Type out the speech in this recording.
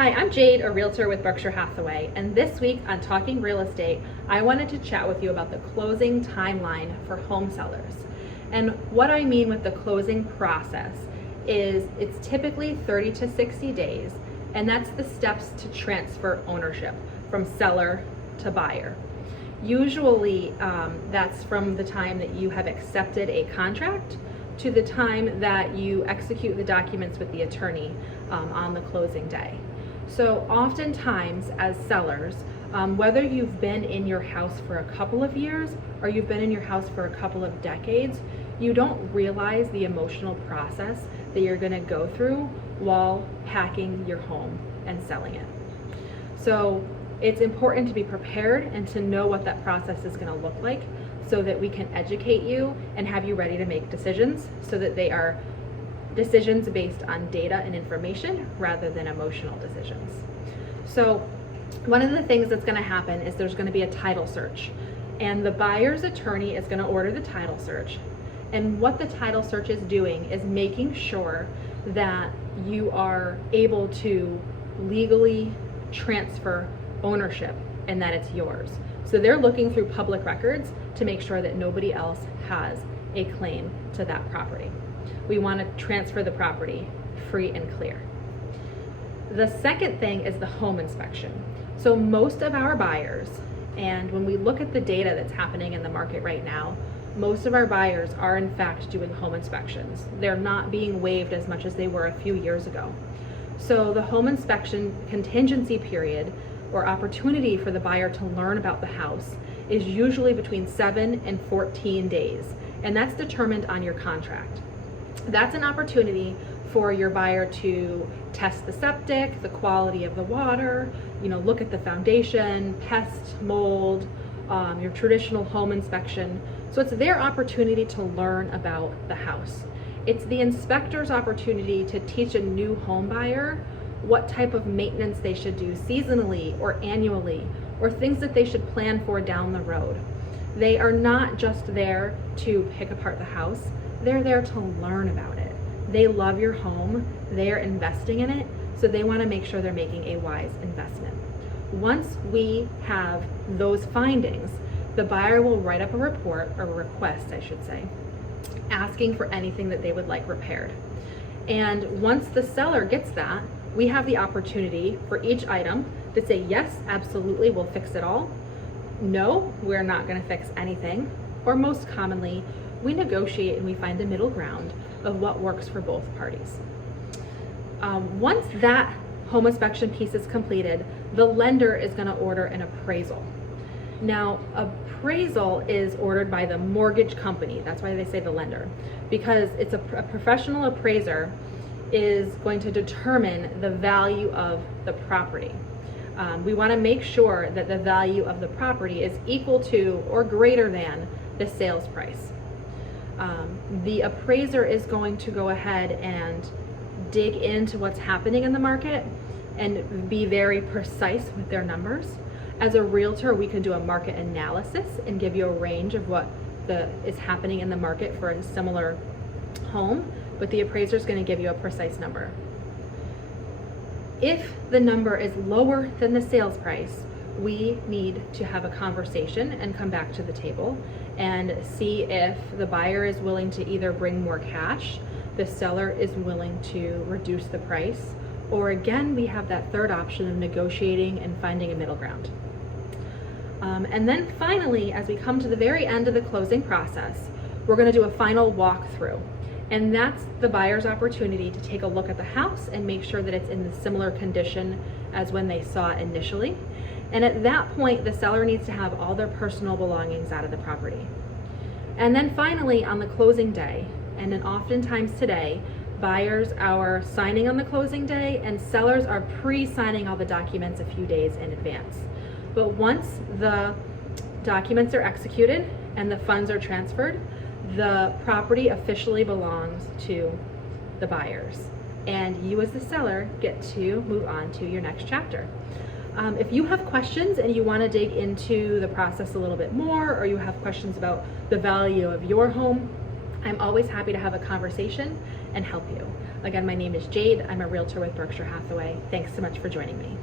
Hi, I'm Jade, a realtor with Berkshire Hathaway, and this week on Talking Real Estate, I wanted to chat with you about the closing timeline for home sellers. And what I mean with the closing process is it's typically 30 to 60 days, and that's the steps to transfer ownership from seller to buyer. Usually that's from the time that you have accepted a contract to the time that you execute the documents with the attorney on the closing day. So oftentimes as sellers, whether you've been in your house for a couple of years or you've been in your house for a couple of decades, you don't realize the emotional process that you're going to go through while packing your home and selling it. So it's important to be prepared and to know what that process is going to look like so that we can educate you and have you ready to make decisions so that they are decisions based on data and information rather than emotional decisions. So one of the things that's going to happen is there's going to be a title search, and the buyer's attorney is going to order the title search. And what the title search is doing is making sure that you are able to legally transfer ownership and that it's yours. So they're looking through public records to make sure that nobody else has a claim to that property. We want to transfer the property free and clear. The second thing is the home inspection. So most of our buyers, and when we look at the data that's happening in the market right now, most of our buyers are in fact doing home inspections. They're not being waived as much as they were a few years ago. So the home inspection contingency period or opportunity for the buyer to learn about the house is usually between 7 and 14 days, and that's determined on your contract. That's an opportunity for your buyer to test the septic, the quality of the water, look at the foundation, pest, mold, your traditional home inspection. So it's their opportunity to learn about the house. It's the inspector's opportunity to teach a new home buyer what type of maintenance they should do seasonally or annually, or things that they should plan for down the road. They are not just there to pick apart the house, they're there to learn about it. They love your home, they're investing in it, so they want to make sure they're making a wise investment. Once we have those findings, the buyer will write up a report, or a request I should say, asking for anything that they would like repaired. And once the seller gets that, we have the opportunity for each item to say, yes, absolutely, we'll fix it all. No, we're not going to fix anything. Or most commonly, we negotiate and we find a middle ground of what works for both parties. Once that home inspection piece is completed, the lender is going to order an appraisal. Now, appraisal is ordered by the mortgage company. That's why they say the lender, because it's a professional appraiser is going to determine the value of the property. We want to make sure that the value of the property is equal to or greater than the sales price. The appraiser is going to go ahead and dig into what's happening in the market and be very precise with their numbers. As a realtor, we can do a market analysis and give you a range of what is happening in the market for a similar home, but the appraiser is going to give you a precise number. If the number is lower than the sales price, we need to have a conversation and come back to the table and see if the buyer is willing to either bring more cash, the seller is willing to reduce the price, or again, we have that third option of negotiating and finding a middle ground. And then finally, as we come to the very end of the closing process, we're going to do a final walkthrough. And that's the buyer's opportunity to take a look at the house and make sure that it's in the similar condition as when they saw it initially. And at that point, the seller needs to have all their personal belongings out of the property. And then finally, on the closing day, and then oftentimes today, buyers are signing on the closing day and sellers are pre-signing all the documents a few days in advance. But once the documents are executed and the funds are transferred, the property officially belongs to the buyers, and you as the seller get to move on to your next chapter. If you have questions and you want to dig into the process a little bit more, or you have questions about the value of your home, I'm always happy to have a conversation and help you. Again, my name is Jade. I'm a realtor with Berkshire Hathaway. Thanks so much for joining me.